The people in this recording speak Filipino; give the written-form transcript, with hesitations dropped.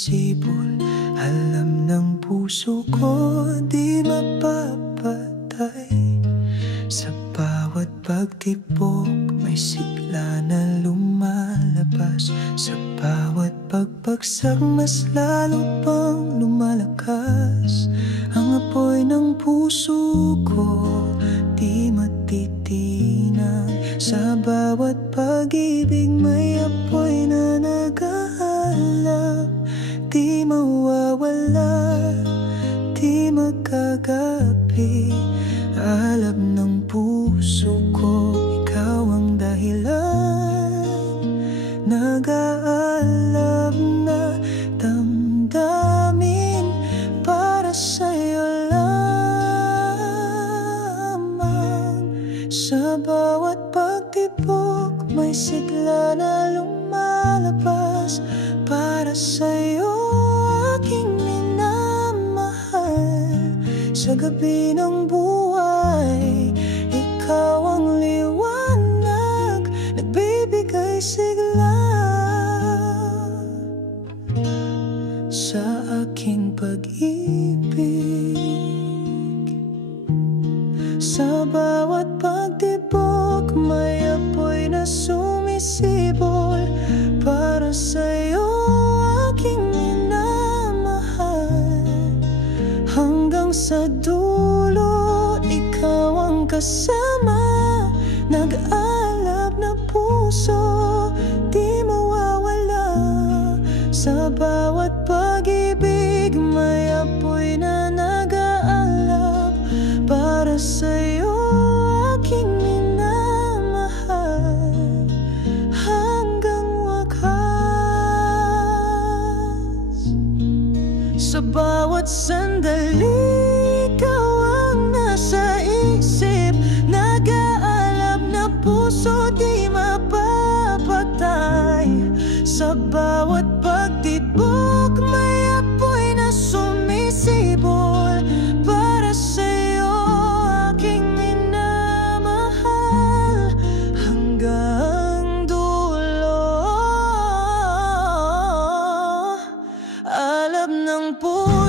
sumisibol. Alam ng puso ko di mapapatay. Sa bawat pagtibok may sigla na lumalabas. Sa bawat pagbagsak mas lalo pang lumalakas. Ang apoy ng puso ko di matitinag. Sa bawat pag-ibig may apoy na nag-aalab. Di mawawala, di magkagabi. Alab ng puso ko, ikaw ang dahilan. Nag-aalab na damdamin para sa'yo lamang. Sa bawat pagtibok may sigla na lumalabas. Para sa'yo aking minamahal. Sa gabi ng buhay, ikaw ang liwanag, nagbibigay sigla sa aking pag-ibig. Sa bawat pagtibok may apoy na sumisibol. Para sa'yo aking minamahal. Hanggang sa dulo, ikaw ang kasama. Nag-aalab na puso, di mawawala. Sa bawat pag-ibig may apoy na nag-aalab. Para sa'yo aking minamahal. Hanggang wakas. Sa bawat sandali, ikaw ang nasa isip. Nag-aalab na puso, di mapapatay. Sa bawat pagtibok may apoy na sumisibol. Para sa'yo aking minamahal. Hanggang dulo, alab ng puso.